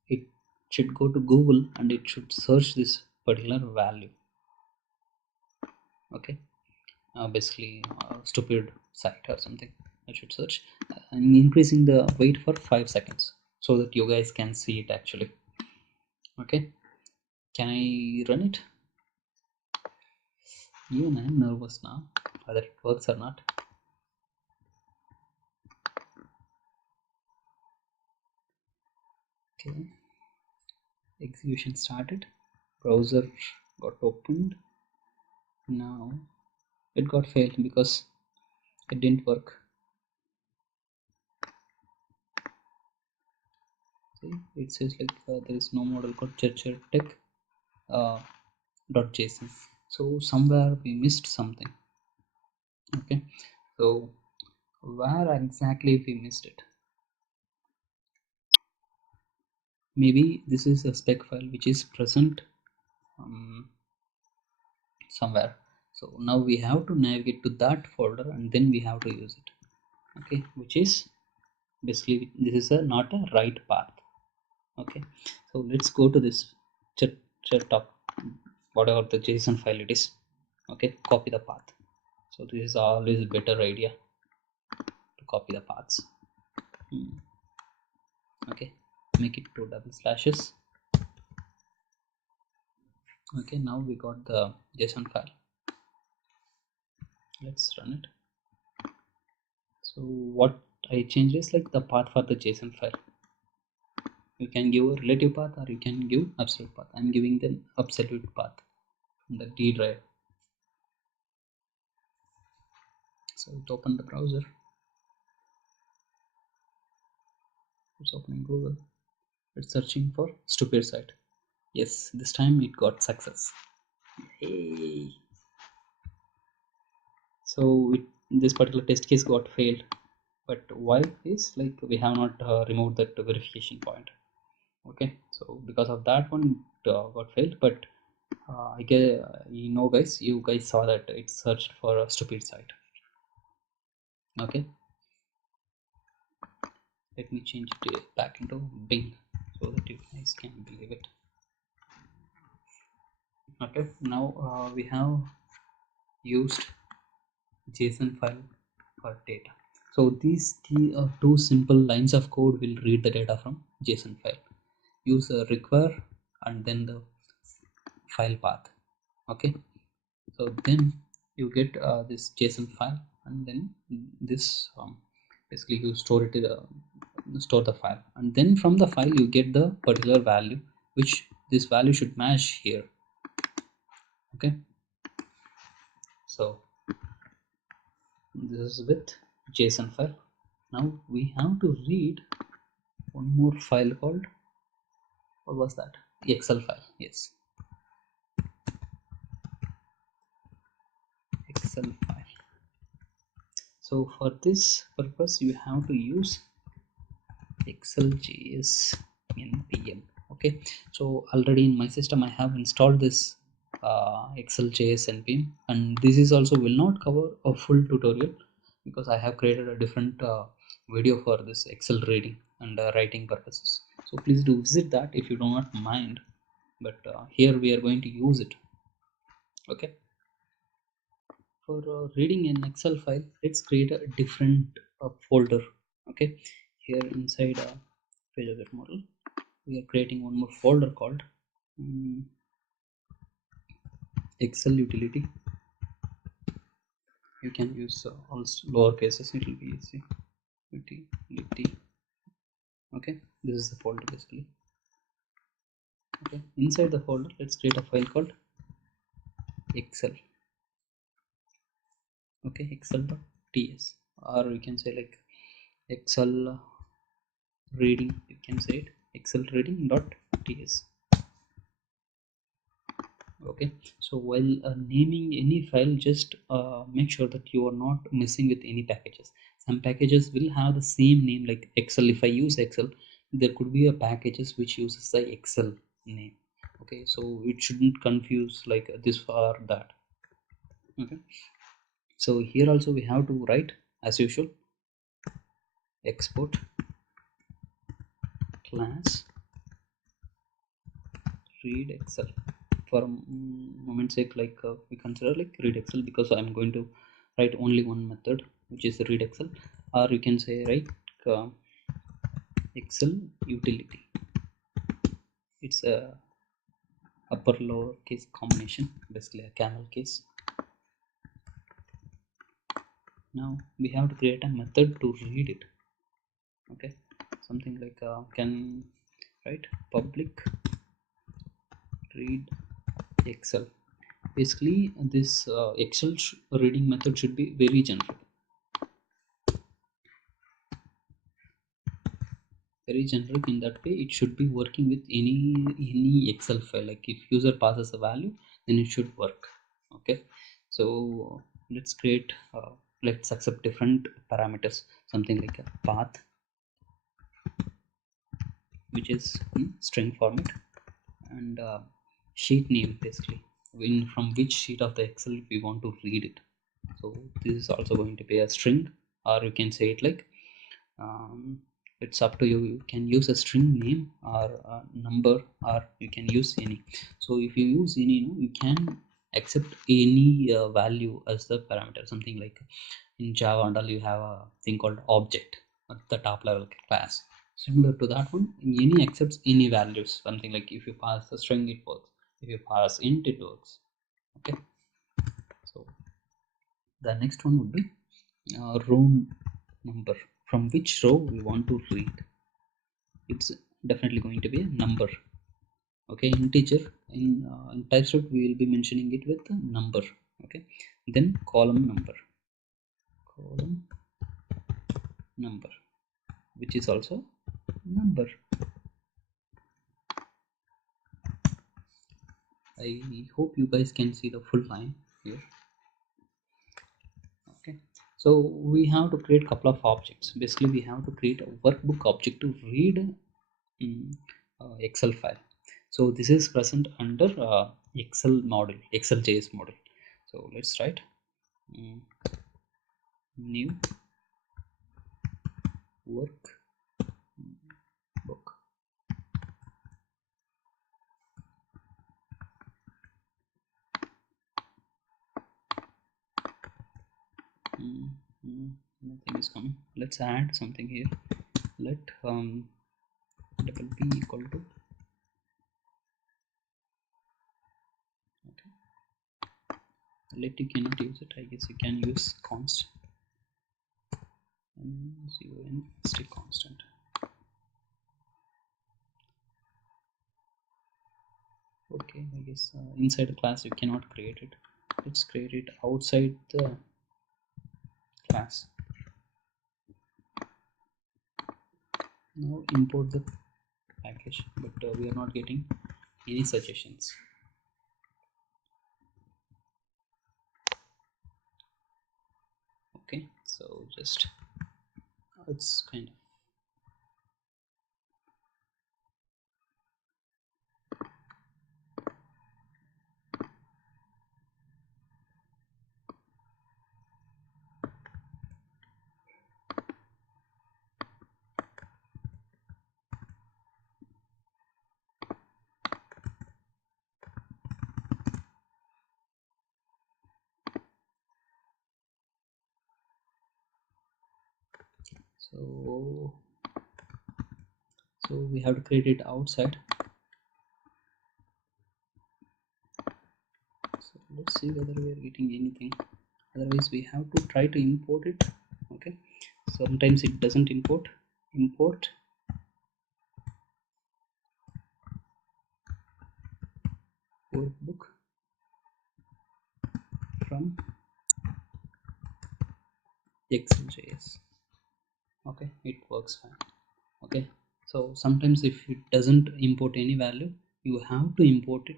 it should go to Google and it should search this particular value. Okay, basically stupid site or something. I should search. I'm increasing the wait for 5 seconds so that you guys can see it actually. Okay, can I run it? Even I'm nervous now whether it works or not. Okay, execution started, browser got opened. Now it got failed because it didn't work. See, it says like there is no model called Cher Tech .json. So somewhere we missed something. Okay, so where exactly we missed it? Maybe this is a spec file which is present somewhere. So now we have to navigate to that folder and then we have to use it. Okay, which is basically this is a not a right path. Okay, so let's go to this top, whatever the JSON file it is. Okay, copy the path. So this is always a better idea to copy the paths. Okay, make it 2 double slashes. Okay, now we got the JSON file. Let's run it. So what I changed is like the path for the JSON file. You can give a relative path or you can give absolute path. I'm giving the absolute path in the D drive. So it open the browser. It's opening Google. It's searching for stupid site. Yes, this time it got success. Hey. So this particular test case got failed. But why is like we have not removed that verification point. Okay, so because of that one it got failed. But I guess guys, you guys saw that it searched for a stupid site. Okay, let me change it back into Bing so that you guys can believe it. Okay, now we have used JSON file for data. So these two simple lines of code will read the data from JSON file. Use a require and then the file path. Okay, so then you get this JSON file, and then this basically you store it store the file, and then from the file you get the particular value, which this value should match here. Okay, so this is with JSON file. Now we have to read one more file called, what was that, Excel file. Yes, Excel file. So for this purpose you have to use ExcelJS npm. Okay, so already in my system I have installed this ExcelJS npm, and this is also will not cover a full tutorial because I have created a different video for this Excel reading and writing purposes. So please do visit that if you do not mind, but here we are going to use it. Okay, for reading an Excel file, let's create a different folder. Okay, here inside page object model we are creating one more folder called Excel utility. You can use all lower cases, it will be easy. Utility. Okay, this is the folder basically. Okay, inside the folder let's create a file called Excel. Okay, excel.ts, or you can say like Excel reading, you can say it Excel reading.ts. Okay, so while naming any file, just make sure that you are not messing with any packages. Some packages will have the same name like Excel. If I use Excel, there could be a packages which uses the Excel name. Okay, so it shouldn't confuse like this or that. Okay, so here also we have to write as usual export class read Excel. For moment's sake, like we consider like read Excel, because I'm going to write only one method, which is read Excel, or you can say right Excel utility. It's a upper lower case combination, basically a camel case. Now we have to create a method to read it. Okay, something like can write public read Excel. Basically this Excel reading method should be very generic, in that way it should be working with any Excel file. Like if user passes a value, then it should work. Okay, so let's create let's accept different parameters, something like a path, which is in string format, and sheet name, basically from which sheet of the Excel we want to read it. So this is also going to be a string, or you can say it like it's up to you. You can use a string name or a number, or you can use any. So if you use any, you can accept any value as the parameter. Something like in Java and all, you have a thing called object at the top level class. Similar to that one, any accepts any values. Something like if you pass a string, it works. If you pass int, it works. Okay, so the next one would be row number, from which row we want to read. It's definitely going to be a number. Okay, integer in TypeScript we will be mentioning it with a number. Okay, then column number, which is also number. I hope you guys can see the full line here. Okay, so we have to create a couple of objects. Basically we have to create a workbook object to read Excel file. So this is present under ExcelJS model. So let's write new workbook. Nothing is coming. Let's add something here. Let double b equal to, okay, let you cannot use it. I guess you can use const and stay constant. Okay, I guess inside the class you cannot create it. Let's create it outside the class. Now import the package, but we are not getting any suggestions. Okay, so just it's kind of, so we have to create it outside. So let's see whether we are getting anything. Otherwise we have to try to import it. Okay, sometimes it doesn't import workbook from ExcelJS. Okay, it works fine. Okay, so sometimes if it doesn't import any value, you have to import it,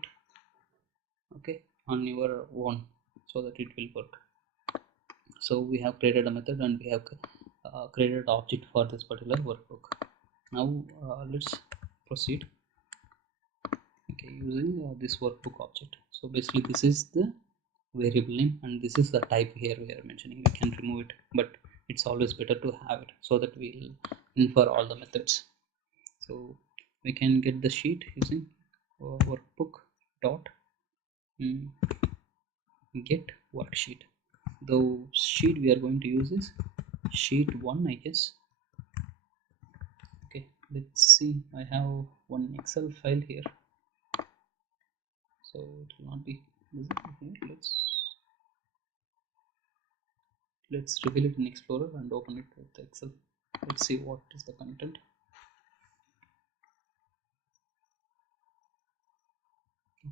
okay, on your own, so that it will work. So we have created a method and we have created an object for this particular workbook. Now let's proceed, okay, using this workbook object. So basically this is the variable name and this is the type. Here we are mentioning we can remove it, but it's always better to have it so that we'll infer all the methods. So we can get the sheet using workbook dot get worksheet. The sheet we are going to use is sheet 1, I guess. Okay, let's see. I have one Excel file here, so it will not be visible here. Let's reveal it in Explorer and open it with Excel. Let's see what is the content.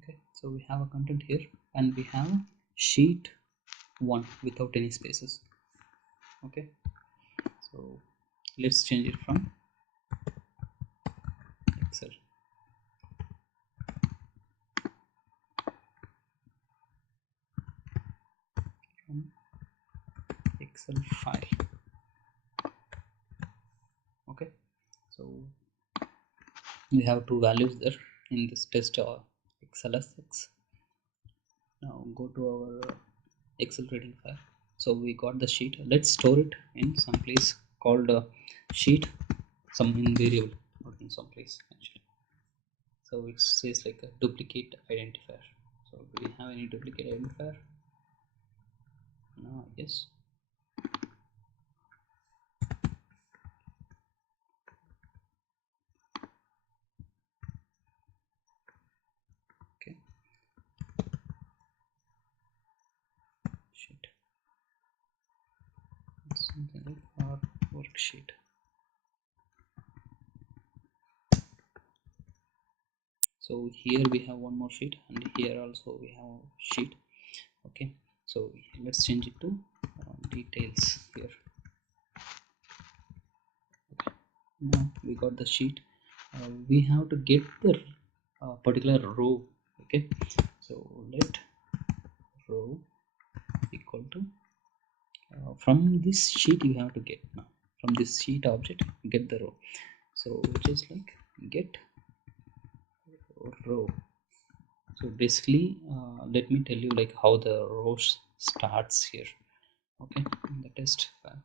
Okay, so we have a content here and we have sheet 1 without any spaces. Okay, so let's change it from Excel. From Excel file. Okay, so we have two values there in this test XLSX. Now go to our Excel reading file. So we got the sheet. Let's store it in some place called sheet, some in variable, not in some place actually. So it says like a duplicate identifier. So do we have any duplicate identifier? No, I guess. Okay. Sheet. Something like our worksheet. So here we have one more sheet, and here also we have a sheet. Okay, so let's change it to details here. Okay. Now we got the sheet. We have to get the particular row. Okay, so let row equal to from this sheet you have to get, now from this sheet object get the row, so which is like get row. So basically let me tell you like how the row starts here. Okay, in the test file.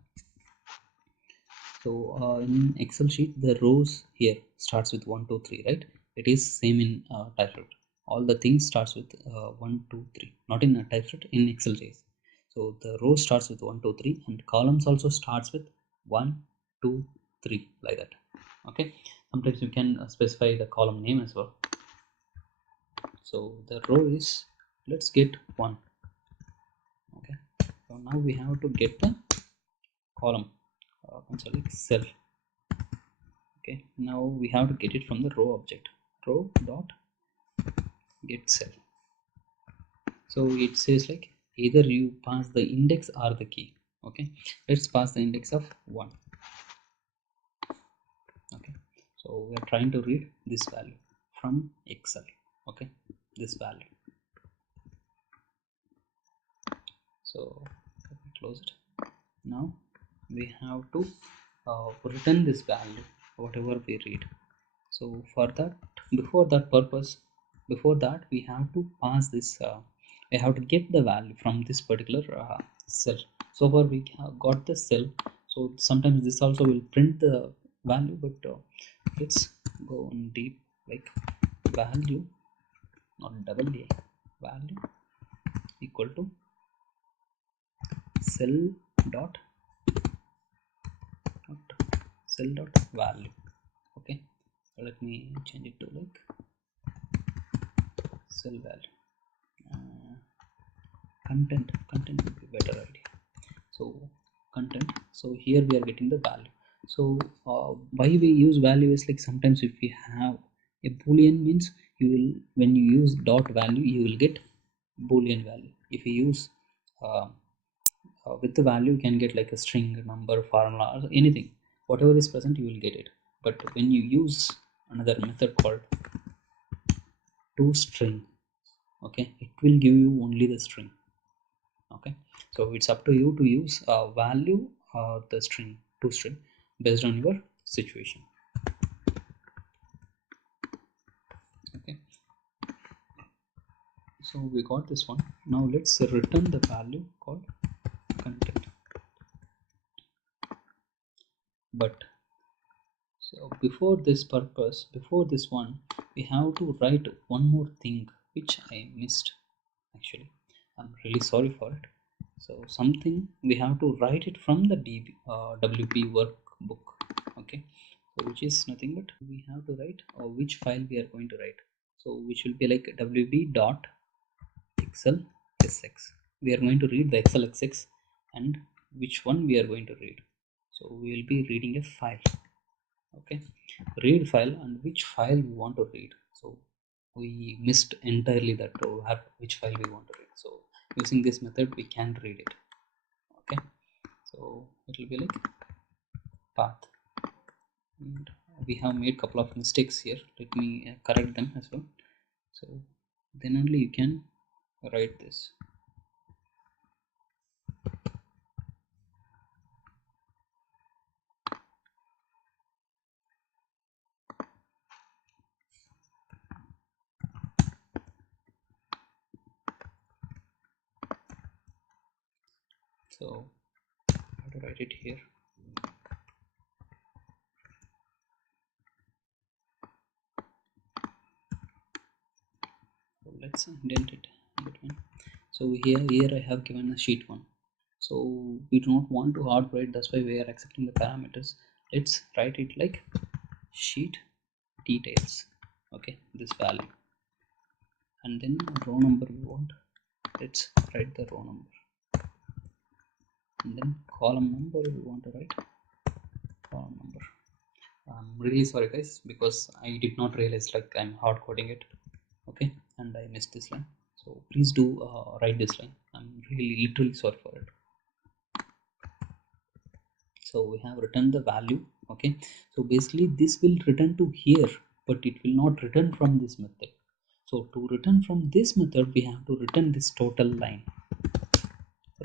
So in Excel sheet the rows here starts with 1 2 3, right? It is same in Typescript. All the things starts with 1 2 3, not in Typescript, in ExcelJS. So the row starts with 1 2 3, and columns also starts with 1 2 3, like that. Okay, sometimes you can specify the column name as well. So the row is, let's get 1. Okay, so now we have to get the column, sorry, cell. Okay, now we have to get it from the row object, row dot get cell. So it says like either you pass the index or the key. Okay, let's pass the index of 1. Okay, so we are trying to read this value from Excel. Okay, this value. So let me close it. Now we have to return this value whatever we read. So for that, before that we have to pass this, we have to get the value from this particular cell. So far we have got the cell, so sometimes this also will print the value, but let's go on deep, like value, not double a, value equal to cell dot, not cell dot value. Okay, let me change it to like cell value. Content would be better idea. So content, so here we are getting the value. So why we use value is like sometimes if we have a boolean, means you will, when you use dot value you will get boolean value. If you use with the value you can get like a string, number, formula, or anything, whatever is present you will get it. But when you use another method called toString, okay, it will give you only the string. Okay, so it's up to you to use value or the string, toString, based on your situation. Okay, so we got this one. Now let's return the value called content. But so before this purpose, before this one, we have to write one more thing which I missed actually. I'm really sorry for it. So something we have to write it from the WP workbook. Okay, so which is nothing but we have to write which file we are going to write. So which will be like wb dot excelSX. We are going to read the excelSX, and which one we are going to read. So we will be reading a file. Okay, read file, and which file we want to read. So we missed entirely that which file we want to read. So using this method we can read it. Okay, so it will be like path, and we have made couple of mistakes here. Let me correct them as well, so then only you can write this. So I have to write it here. So let's indent it between. So here I have given a sheet 1. So we do not want to hard write, that's why we are accepting the parameters. Let's write it like sheet details. Okay, this value, and then row number we want, let's write the row number, and then column number we want to write column number. I'm really sorry guys, because I did not realize like I'm hard coding it. Okay, and I missed this line, so please do write this line. I'm really literally sorry for it. So we have written the value. Okay, so basically this will return to here, but it will not return from this method. So to return from this method, we have to return this total line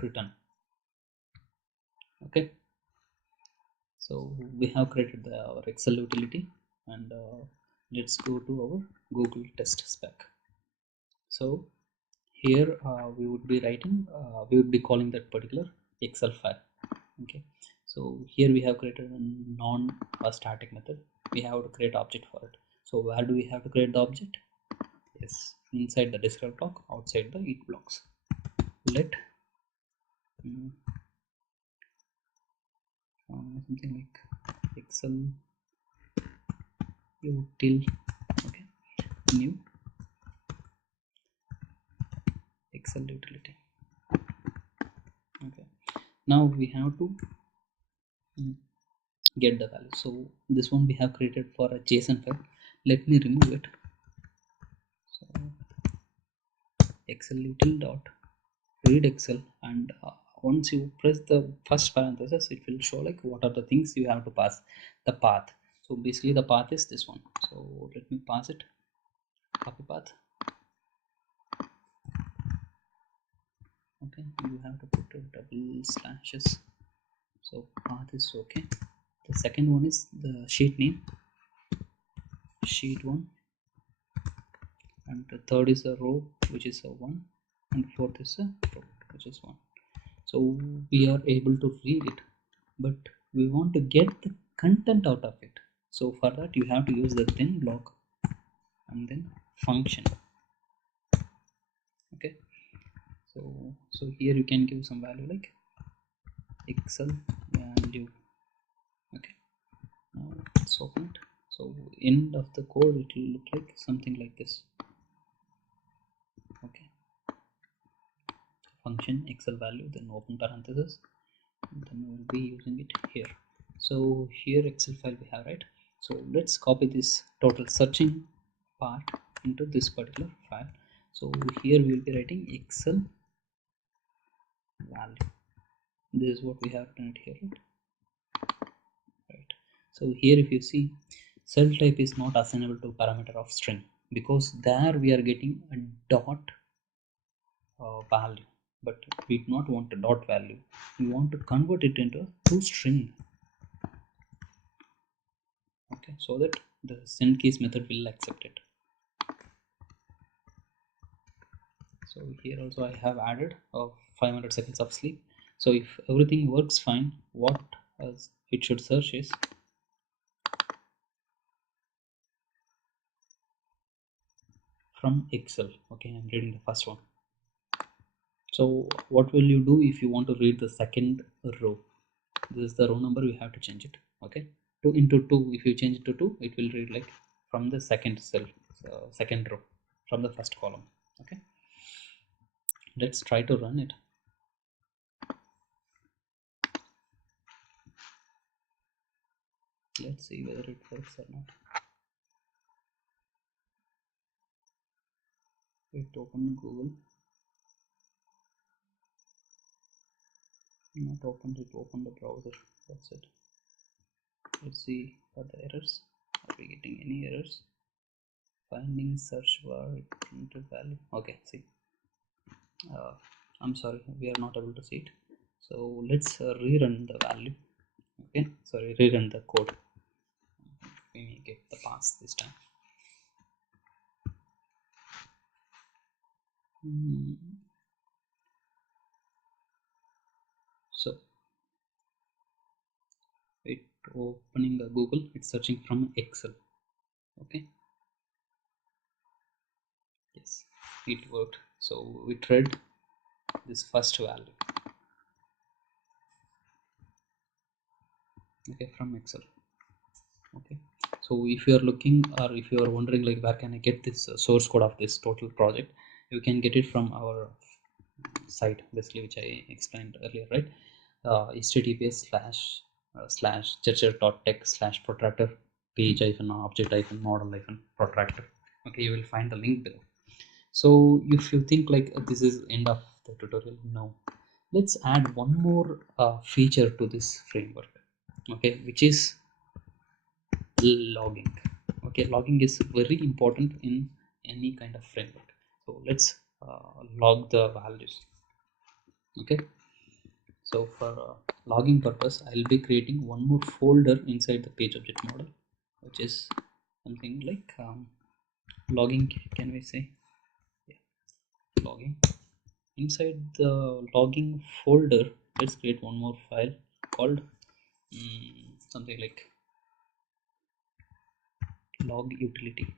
return. Okay, so we have created our Excel utility, and let's go to our Google test spec. So here we would be writing, we would be calling that particular Excel file. Okay, so here we have created a non static method. We have to create object for it. So where do we have to create the object? Yes, inside the describe block, outside the eat blocks. Let something like Excel util. Okay, new Excel utility. Okay, now we have to get the value. So this one we have created for a JSON file. Let me remove it. So Excel util dot read Excel, and once you press the first parenthesis, it will show like what are the things you have to pass. The path. So basically the path is this one. So let me pass it. Copy path. Okay, you have to put double slashes. So path is okay. The second one is the sheet name, sheet 1, and the third is a row, which is a 1, and fourth is a row, which is 1. So we are able to read it, but we want to get the content out of it. So for that you have to use the then block and then function. Okay, so here you can give some value like Excel value. Okay, now let's open it. So end of the code, it will look like something like this. Okay, function Excel value, then open parenthesis, and then we will be using it here. So here Excel file we have, right? So let's copy this total searching part into this particular file. So here we will be writing Excel value. This is what we have written it here, right? So here if you see, cell type is not assignable to parameter of string, because there we are getting a dot value, but we do not want a dot value. We want to convert it into a to string. Okay, so that the send keys method will accept it. So here also I have added 500 seconds of sleep. So if everything works fine, what it should search is from Excel. Okay, I'm reading the first one. So what will you do if you want to read the second row? This is the row number, you have to change it. Okay, 2 into 2, if you change it to 2, it will read like from the second cell, second row, from the first column. Okay, let's try to run it. Let's see whether it works or not. Wait, open Google. Not open it, open the browser. That's it. Let's see for the errors. Are we getting any errors? Finding search bar into value. Okay, see. I'm sorry, we are not able to see it. So let's rerun the value. Okay, sorry, rerun the code. We may get the pass this time. So it opening the Google, it's searching from Excel. Okay, yes, it worked. So we tried this first value. Okay, from Excel. Okay, so if you are looking, or if you are wondering like where can I get this source code of this total project, you can get it from our site, basically, which I explained earlier, right? HTTPS slash Cher Cher.tech slash protractor page object model protractor. Okay, you will find the link below. So if you think like this is end of the tutorial, no, let's add one more feature to this framework, okay, which is logging. Okay, logging is very important in any kind of framework. So let's log the values. Okay, so for logging purpose, I'll be creating one more folder inside the page object model, which is something like logging, can we say, yeah, logging. Inside the logging folder, let's create one more file called something like log utility,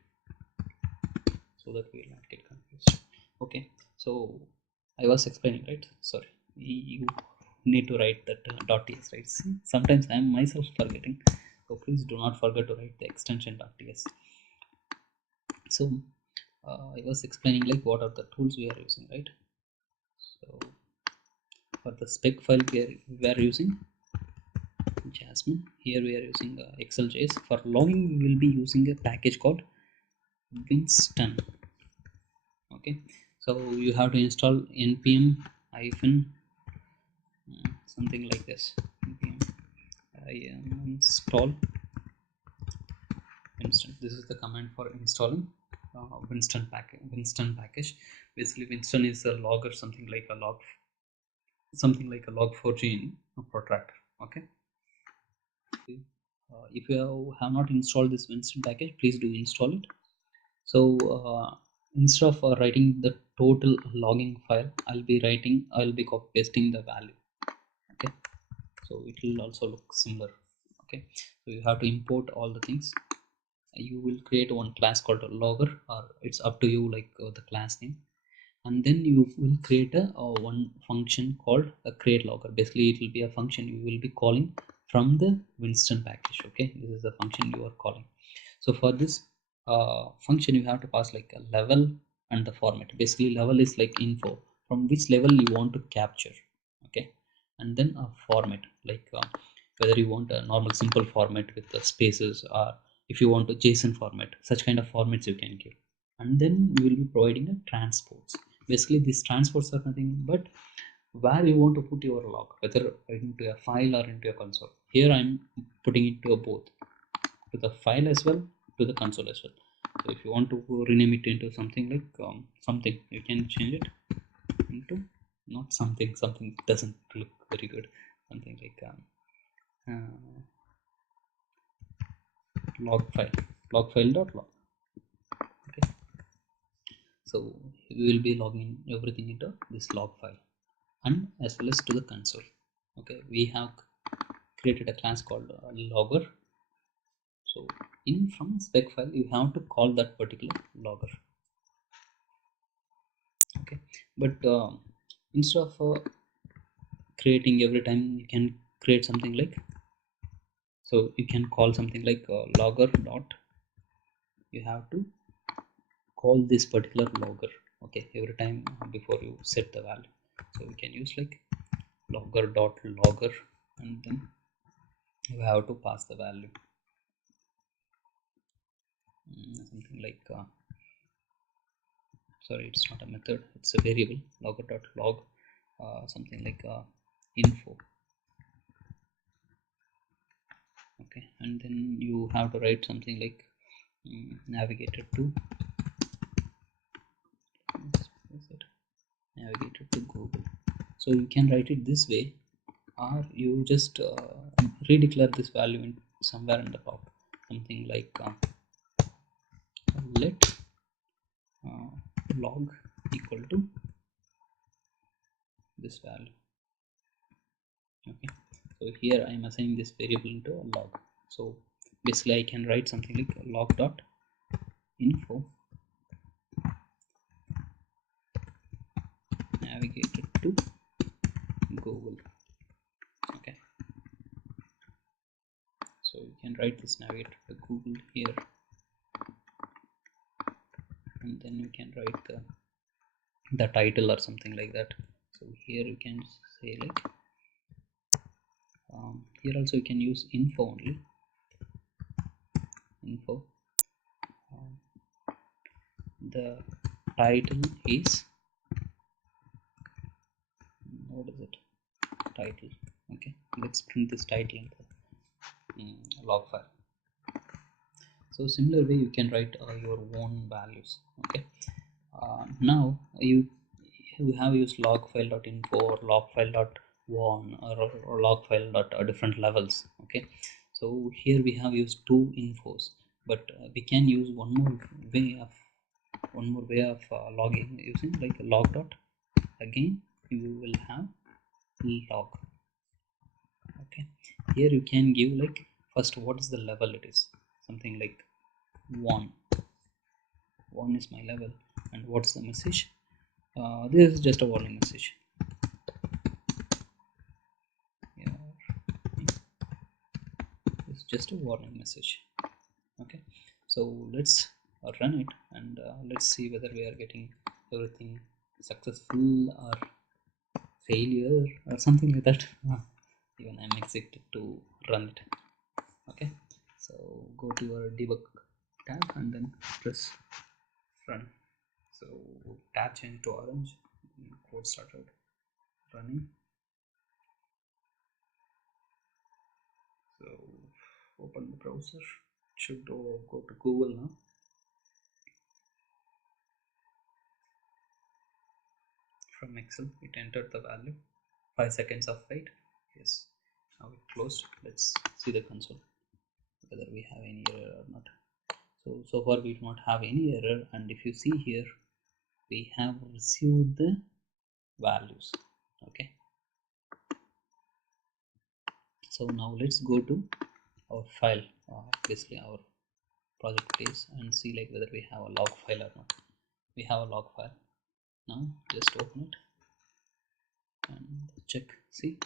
so that we will not get confused. Okay, so I was explaining, right? Sorry, you need to write that .ts, right? See, sometimes I am myself forgetting, so please do not forget to write the extension .ts. So I was explaining like what are the tools we are using, right? So for the spec file, we are using Jasmine. Here we are using ExcelJS. For logging, we will be using a package called Winston. Okay, so you have to install npm hyphen something like this, npm install Winston. This is the command for installing Winston package. Basically, Winston is a logger, something like a log4j in a protractor. Okay, if you have not installed this Winston package, please do install it. So instead of writing the total logging file, I'll be copy pasting the value. Okay, so it will also look similar. Okay, so you have to import all the things. You will create one class called a logger, or it's up to you, like the class name. And then you will create a one function called a create logger. Basically, it will be a function you will be calling from the Winston package. Okay, this is the function you are calling. So for this function, you have to pass like a level and the format. Basically, level is like info, from which level you want to capture. Okay, and then a format, like whether you want a normal simple format with the spaces, or if you want a JSON format, such kind of formats you can give. And then you will be providing a transports. Basically, these transports are nothing but where you want to put your log, whether into a file or into a console. Here I'm putting it to a both, to the file as well, to the console as well. So if you want to rename it into something like something, you can change it into not something. Something doesn't look very good. Something like log file dot log. Okay, so we will be logging everything into this log file and as well as to the console. Okay, we have created a class called logger. So in from spec file, you have to call that particular logger. Okay, but instead of creating every time, you can create something like, so you can call something like logger dot, you have to call this particular logger. Okay, every time before you set the value. So we can use like logger dot logger, and then you have to pass the value. Something like sorry, it's not a method, it's a variable, logger dot log something like info. Okay, and then you have to write something like navigator to navigator to Google. So you can write it this way, or you just redeclare this value in somewhere in the top, something like let log equal to this value. Okay, so here I am assigning this variable into a log. So basically I can write something like log dot info navigated to Google. Okay, so you can write this navigated to Google here, and then you can write the title or something like that. So here you can say like here also you can use info only. info. The title is, what is it, title. Okay, let's print this title in the log file. So similar way you can write your own values. Okay, now you have used log file.info or log file.one or log file dot different levels. Okay, so here we have used two infos, but we can use one more way of logging using like a log dot. Again you will have log. Okay, here you can give like first what is the level, it is something like 1 is my level, and what's the message. This is just a warning message. Yeah, it's just a warning message. Okay, so let's run it, and let's see whether we are getting everything successful or failure or something like that. Even I'm excited to run it. Okay, so go to your debug tab and then press run. So tab change to orange, code started running. So open the browser, should go to Google now. From Excel it entered the value, 5 seconds of wait. Yes, now it closed. Let's see the console whether we have any error or not. So far we do not have any error, and if you see here we have received the values. Okay, so now let's go to our file, basically our project place, and see like whether we have a log file or not. We have a log file. Now just open it and check. See,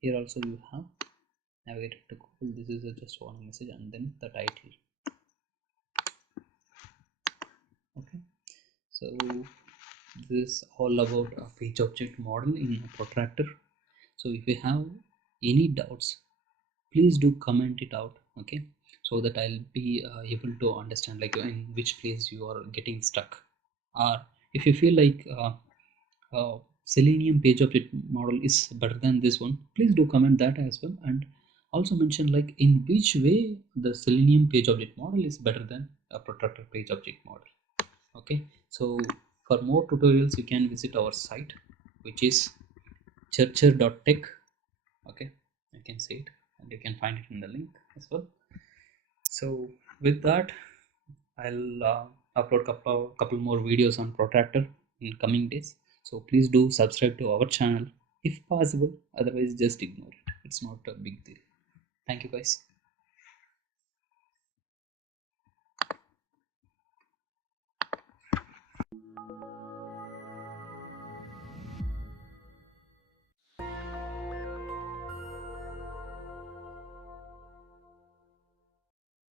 here also you have navigated to Google. This is just one message and then the title. Okay, so this is all about a page object model in Protractor. So if you have any doubts, please do comment it out. Okay, so that I'll be able to understand like in which place you are getting stuck, or if you feel like Selenium page object model is better than this one, please do comment that as well, and also mention like in which way the Selenium page object model is better than a Protractor page object model. Okay, so for more tutorials you can visit our site, which is chercher.tech. Okay, you can see it and you can find it in the link as well. So with that, I'll upload couple more videos on Protractor in coming days. So please do subscribe to our channel if possible. Otherwise, just ignore it. It's not a big deal. Thank you, guys.